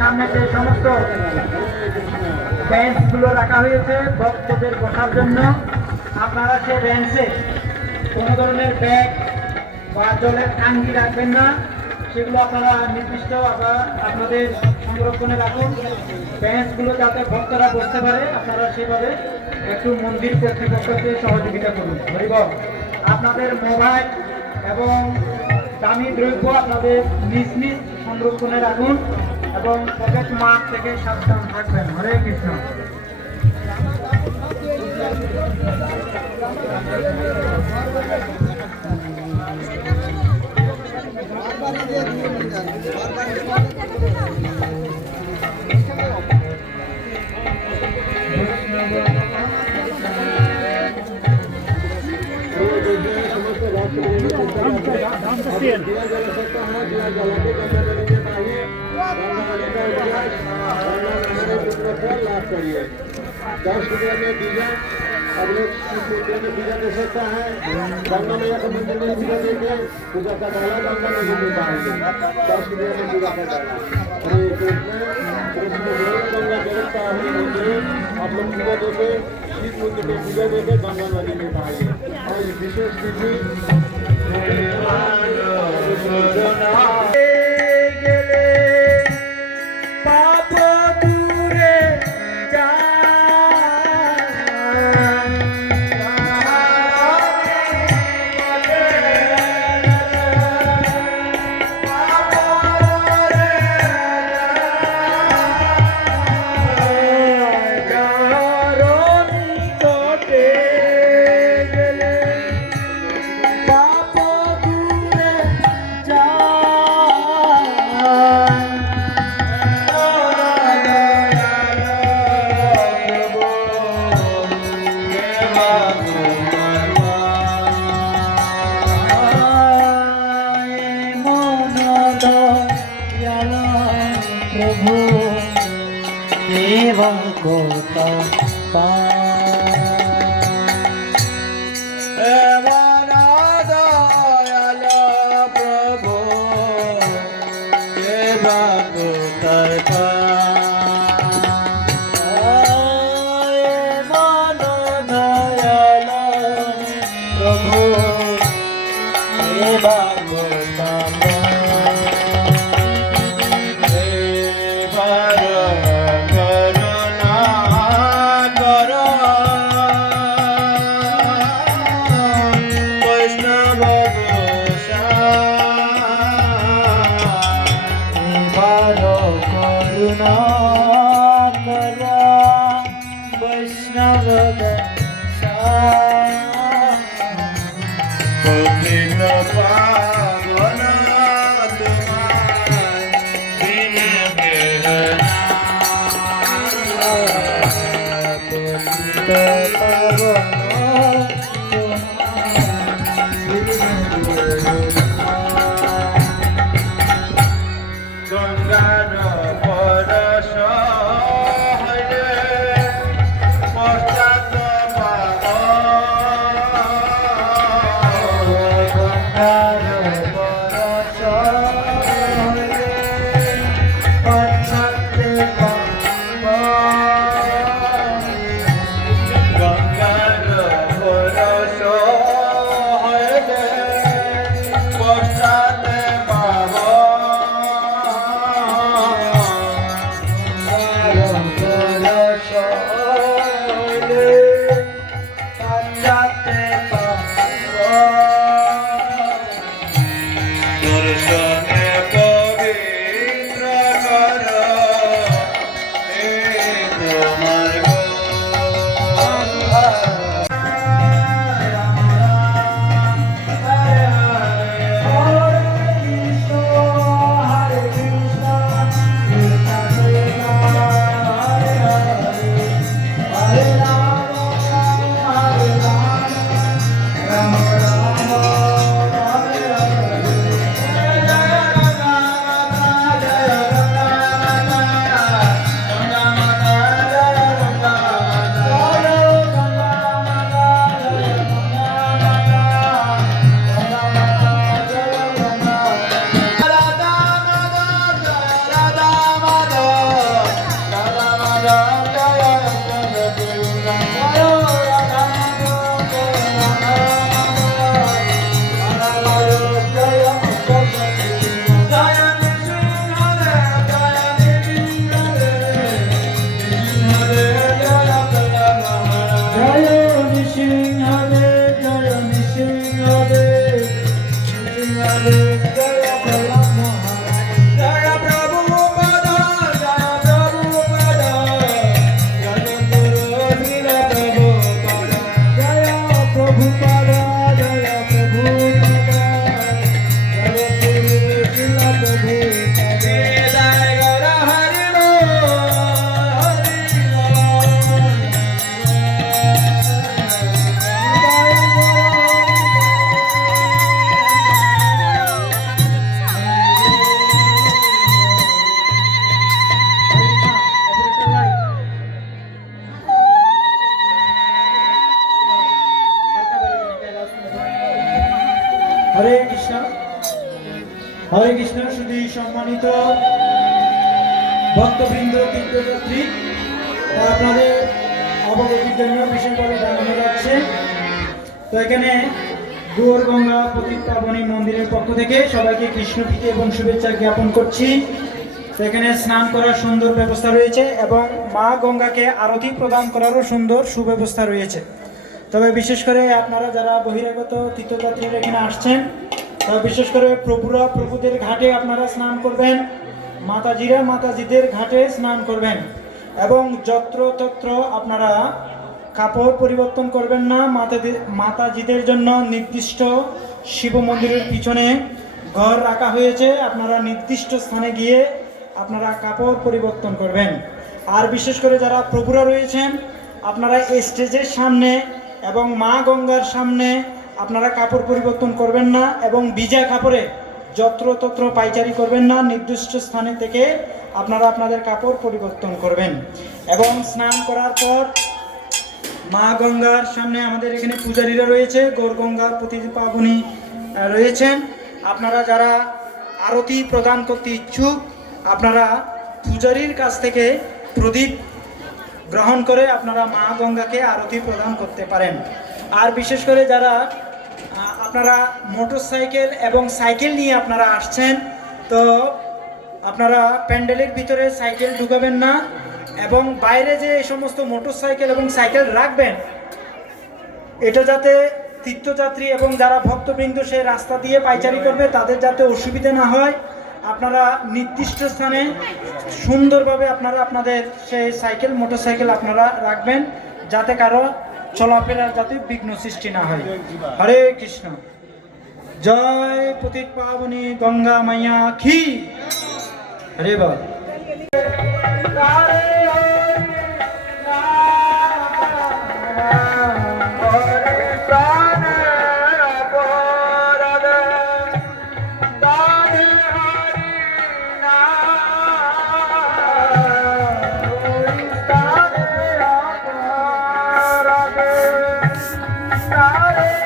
সামনে যে সমস্ত বেঞ্চগুলো রাখা হয়েছে ভক্তদের বসার জন্য, আপনারা সেই বেঞ্চে কোনো ধরনের ব্যাগ বা জলের টাঙ্কি রাখবেন না, সেগুলো আপনারা নির্দিষ্ট আবার আপনাদের সংরক্ষণে রাখুন। বেঞ্চগুলো যাতে ভক্তরা বসতে পারে আপনারা সেভাবে একটু মন্দির কর্তৃপক্ষকে সহযোগিতা করুন। হরিবল। আপনাদের মোবাইল এবং দামি দ্রব্য আপনাদের নিজ নিজ সংরক্ষণে রাখুন এবং পকেট মার থেকে সাবধান থাকবেন। হরে কৃষ্ণ। अब लोग पूजा दे सकता है। गंगा मैया के मंदिर में पूजा देके पूजा का डाला गंगा में भी पाएंगे 10 रुपये में पूजा का डाला। और ये गंगा जगत मंदिर आप लोग पूजा देके शिव मंदिर में पूजा देके गंगा नदी में पाएंगे। और विशेष तिथि प्रभु देवा गोता पा प्रभु देवा गोता पा प्रभु देवा गोता पा गंगा উপস্থিতি সম্মানিত ভক্তবৃন্দ তীর্থযাত্রী, আপনাদের অবগতির জন্য বিশেষভাবে জানানো যাচ্ছে। তো এখানে গৌরগঙ্গা পতিত পাবনী মন্দিরের পক্ষ থেকে সবাইকে কৃষ্ণপ্রীতি এবং শুভেচ্ছা জ্ঞাপন করছি। তো এখানে স্নান করার সুন্দর ব্যবস্থা রয়েছে এবং মা গঙ্গাকে আরতি প্রদান করারও সুন্দর সুব্যবস্থা রয়েছে। তবে বিশেষ করে আপনারা যারা বহিরাগত তীর্থযাত্রীরা এখানে আসছেন, বিশেষ করে প্রভুরা প্রভুদের ঘাটে আপনারা স্নান করবেন, মাতাজিরা মাতাজিদের ঘাটে স্নান করবেন এবং যত্রতত্র আপনারা কাপড় পরিবর্তন করবেন না। মাতাজিদের জন্য নির্দিষ্ট শিব মন্দিরের পিছনে ঘর রাখা হয়েছে, আপনারা নির্দিষ্ট স্থানে গিয়ে আপনারা কাপড় পরিবর্তন করবেন। আর বিশেষ করে যারা প্রভুরা রয়েছেন, আপনারা স্টেজের সামনে এবং মা গঙ্গার সামনে আপনারা কাপড় পরিবর্তন করবেন না এবং ভিজা কাপড়ে যত্রতত্র পাইচারি করবেন না। নির্দিষ্ট স্থানে থেকে আপনারা আপনাদের কাপড় পরিবর্তন করবেন এবং স্নান করার পর মা গঙ্গার সামনে আমাদের এখানে পূজারীরা রয়েছে, গৌরগঙ্গা পতিত পাবনী রয়েছেন। আপনারা যারা আরতি প্রদান করতে ইচ্ছুক, আপনারা পূজারীর কাছ থেকে প্রদীপ গ্রহণ করে আপনারা মা গঙ্গাকে আরতি প্রদান করতে পারেন। আর বিশেষ করে যারা আপনারা মোটরসাইকেল এবং সাইকেল নিয়ে আপনারা আসছেন, তো আপনারা প্যান্ডেলের ভিতরে সাইকেল ঢুকাবেন না এবং বাইরে যে এই সমস্ত মোটরসাইকেল এবং সাইকেল রাখবেন, এটা যাতে তীর্থযাত্রী এবং যারা ভক্তবৃন্দ সেই রাস্তা দিয়ে পাইচারি করবে তাদের যাতে অসুবিধা না হয়, আপনারা নির্দিষ্ট স্থানে সুন্দরভাবে আপনারা আপনাদের সেই সাইকেল মোটরসাইকেল আপনারা রাখবেন, যাতে কারো চলাফেরার যাতে বিঘ্ন সৃষ্টি না হয়। হরে কৃষ্ণ। জয় পতিত পাবনী গঙ্গা মাইয়া কি। হরে বল। Hare